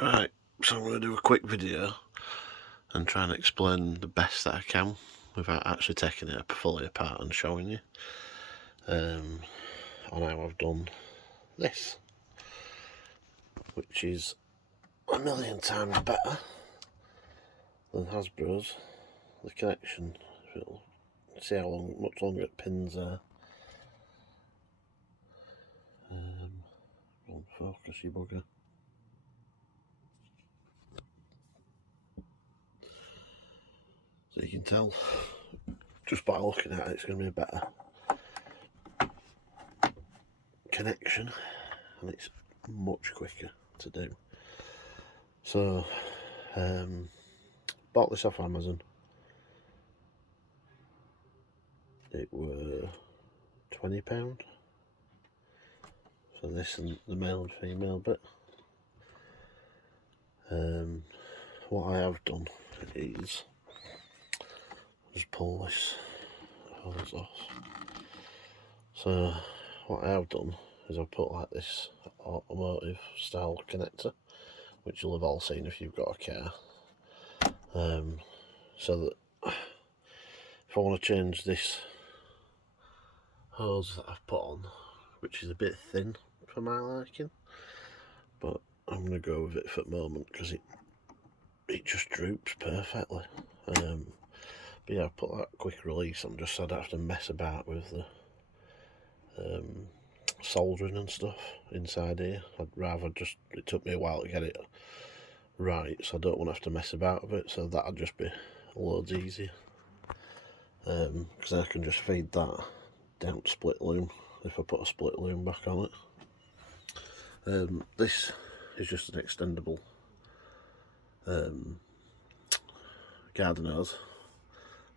Right, so I'm going to do a quick video and try and explain the best that I can without actually taking it fully apart and showing you on how I've done this, which is a million times better than Hasbro's. The connection, see how much longer it pins there. Don't focus, you bugger. So you can tell just by looking at it, it's going to be a better connection and it's much quicker to do. So bought this off Amazon. It were £20 for this and the male and female bit. What I have done is just pull this hose off. So what I have done is I've put like this automotive style connector, which you'll have all seen if you've got a car, so that if I want to change this hose that I've put on, which is a bit thin for my liking, but I'm going to go with it for the moment because it just droops perfectly. But yeah, I've put that quick release on just so I don't have to mess about with the soldering and stuff inside here. I'd rather just, it took me a while to get it right, so I don't want to have to mess about with it, so that'd just be loads easier. Because I can just feed that down to split loom if I put a split loom back on it. This is just an extendable garden hose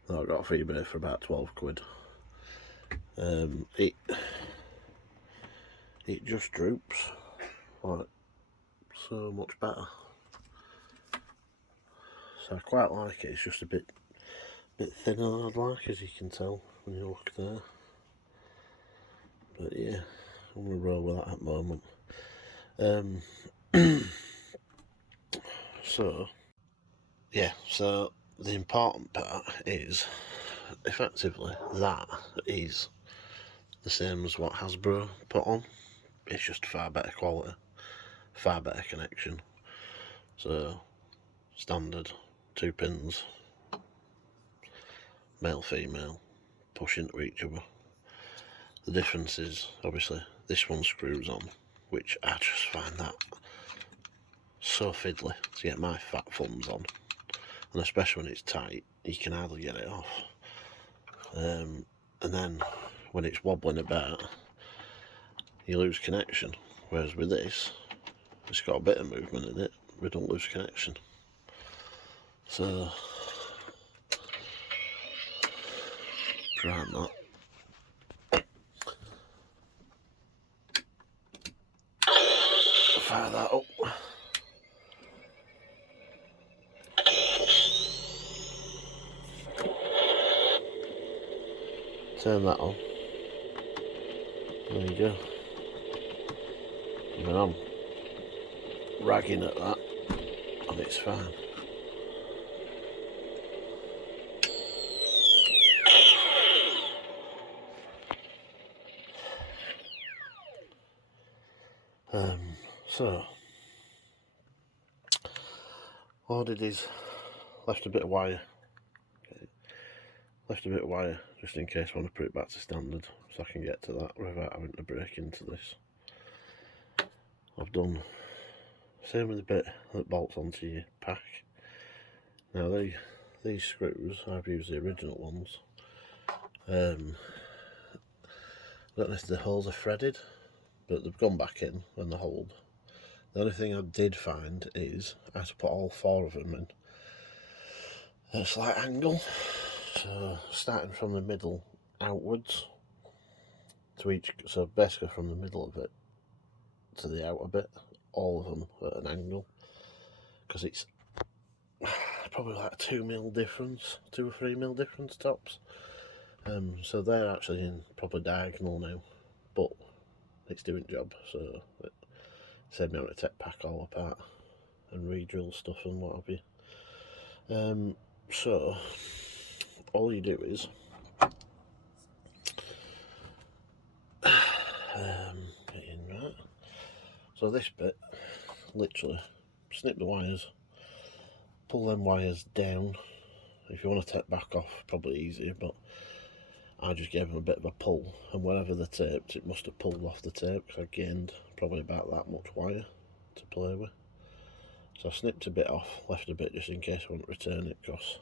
that I got off eBay for about 12 quid. It just droops like so much better, so I quite like it. It's just a bit thinner than I'd like, as you can tell when you look there, but yeah, I'm going to roll with that at the moment. So yeah, so the important part is effectively that is the same as what Hasbro put on. It's just far better quality, far better connection. So standard 2 pins, male female, push into each other. The difference is obviously this one screws on, which I just find that so fiddly to get my fat thumbs on, and especially when it's tight you can hardly get it off. And then when it's wobbling about you lose connection, whereas with this it's got a bit of movement in it, we don't lose connection. So trying that. Fire that up. Turn that on. There you go. Even I'm ragging at that and it's fine. So all I did is left a bit of wire just in case I want to put it back to standard, so I can get to that without having to break into this. I've done same with the bit that bolts onto your pack. Now these screws, I've used the original ones. I don't know if the holes are threaded, but they've gone back in and they hold. The only thing I did find is I had to put all 4 of them in at a slight angle, so starting from the middle outwards to each, so basically from the middle of it to the outer bit, all of them at an angle, because it's probably like a 2mm difference, 2 or 3mm difference tops. So they're actually in proper diagonal now, but it's doing job, so it saved me having to take pack all apart. and re-drill stuff and what have you. So all you do is get in right. So this bit, literally snip the wires, pull them wires down. If you want to take back off, probably easier, but I just gave them a bit of a pull, and wherever they're taped, it must have pulled off the tape, because I gained probably about that much wire to play with. So I snipped a bit off, left a bit just in case I want to return it, because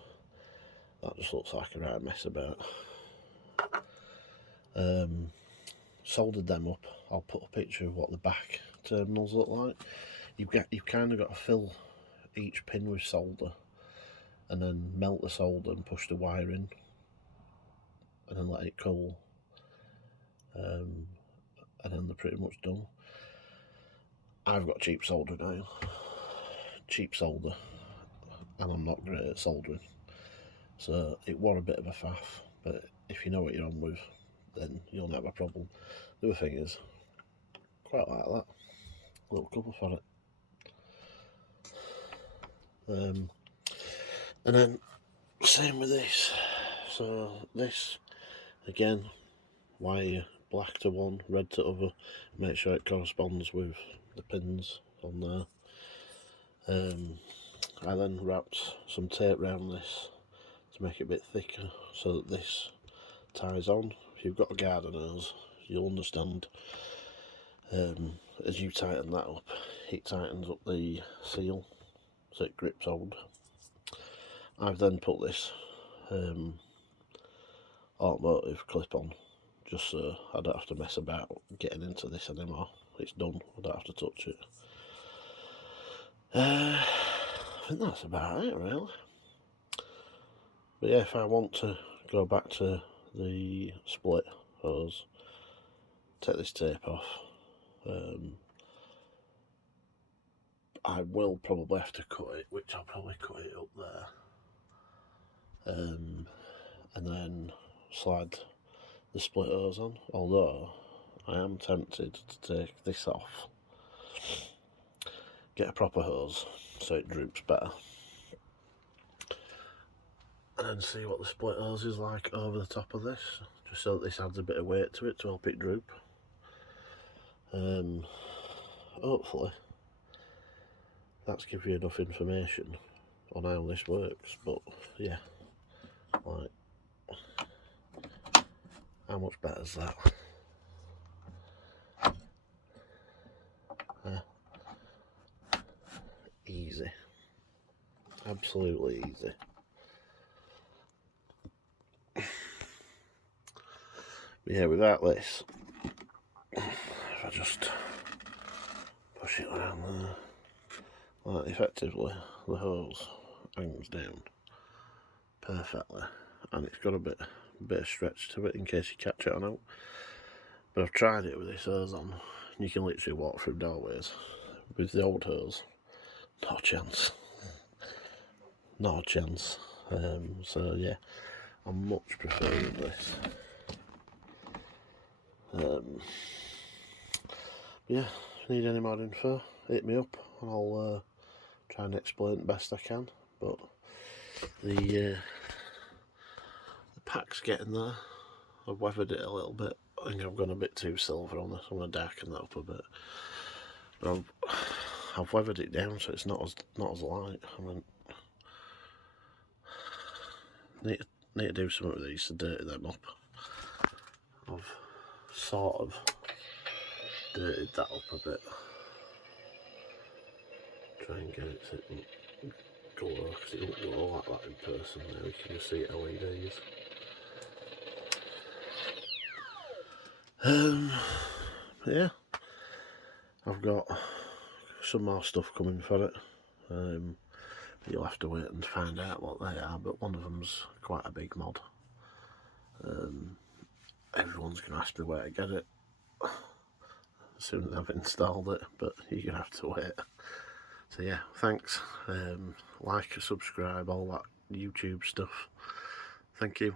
that just looks like a right mess about. Soldered them up. I'll put a picture of what the back terminals look like. You've kind of got to fill each pin with solder, and then melt the solder and push the wire in, and then let it cool, and then they're pretty much done. I've got cheap soldering iron, cheap solder, and I'm not great at soldering, so it was a bit of a faff, but if you know what you're on with, then you'll never have a problem. The other thing is, quite like that, little cover for it. And then same with this. So this, again, wire black to one, red to other, make sure it corresponds with the pins on there. I then wrapped some tape around this to make it a bit thicker so that this ties on. If you've got a garden hose, you'll understand. As you tighten that up, it tightens up the seal so it grips hold. I've then put this automotive clip on, just so I don't have to mess about getting into this anymore. It's done, I don't have to touch it. I think that's about it really. But yeah, if I want to go back to the split hose, take this tape off, I will probably have to cut it, which I'll probably cut it up there, and then slide the split hose on, although I am tempted to take this off, get a proper hose so it droops better, and then see what the split hose is like over the top of this, just so that this adds a bit of weight to it to help it droop. Hopefully that's give you enough information on how this works, but yeah, like, how much better is that? Easy, absolutely easy. But yeah, without this, if I just push it around there, like, effectively the hose hangs down perfectly, and it's got a bit of stretch to it in case you catch it on out. But I've tried it with this hose on, and you can literally walk through doorways. With the old hose, not a chance. Not a chance. So yeah, I'm much preferring this. Yeah, if you need any more info, hit me up and I'll try and explain it best I can. But the pack's getting there. I've weathered it a little bit. I think I've gone a bit too silver on this. I'm going to darken that up a bit. But I've weathered it down so it's not as light. I mean, need to do something with these to dirty them up. I've sort of dirtied that up a bit. Try and get it so it doesn't glow, because it won't glow like that in person. Now you can just see LEDs. Yeah, I've got some more stuff coming for it. You'll have to wait and find out what they are, but one of them's quite a big mod. Everyone's going to ask me where to get it as soon as I've installed it, but you're going to have to wait. So yeah, thanks. Like, subscribe, all that YouTube stuff. Thank you.